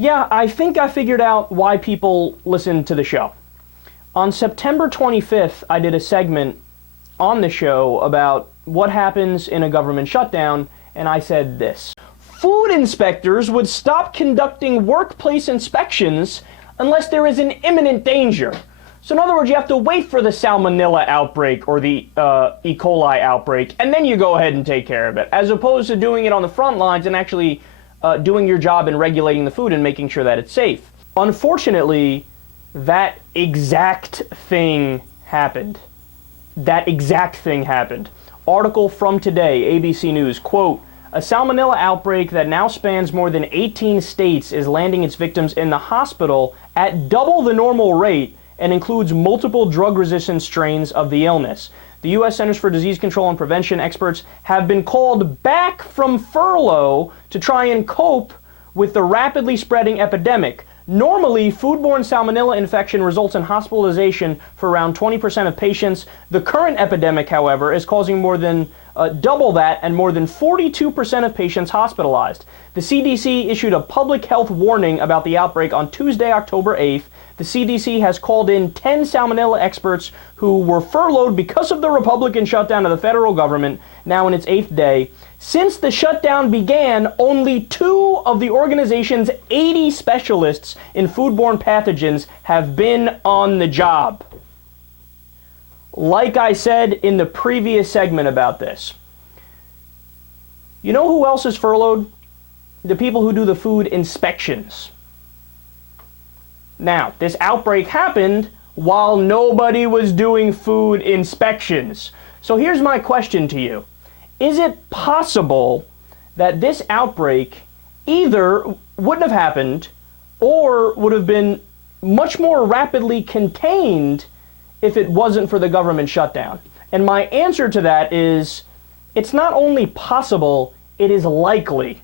Yeah, I think I figured out why people listen to the show. On September 25th, I did a segment on the show about what happens in a government shutdown, and I said this. Food inspectors would stop conducting workplace inspections unless there is an imminent danger. So in other words, you have to wait for the Salmonella outbreak or the E. coli outbreak, and then you go ahead and take care of it, as opposed to doing it on the front lines and actually doing your job in regulating the food and making sure that it's safe. Unfortunately, that exact thing happened. That exact thing happened. Article from today, ABC News, quote, a salmonella outbreak that now spans more than 18 states is landing its victims in the hospital at double the normal rate and includes multiple drug-resistant strains of the illness. The U.S. Centers for Disease Control and Prevention experts have been called back from furlough to try and cope with the rapidly spreading epidemic. Normally, foodborne salmonella infection results in hospitalization for around 20% of patients. The current epidemic, however, is causing more than double that and more than 42% of patients hospitalized. The CDC issued a public health warning about the outbreak on Tuesday, October 8th. The CDC has called in 10 salmonella experts who were furloughed because of the Republican shutdown of the federal government, now in its 8th day. Since the shutdown began, only 2 of the organization's 80 specialists in foodborne pathogens have been on the job. Like I said in the previous segment about this, you know who else is furloughed? The people who do the food inspections. Now, this outbreak happened while nobody was doing food inspections. So here's my question to you. Is it possible that this outbreak either wouldn't have happened or would have been much more rapidly contained if it wasn't for the government shutdown? And my answer to that is, it's not only possible, it is likely.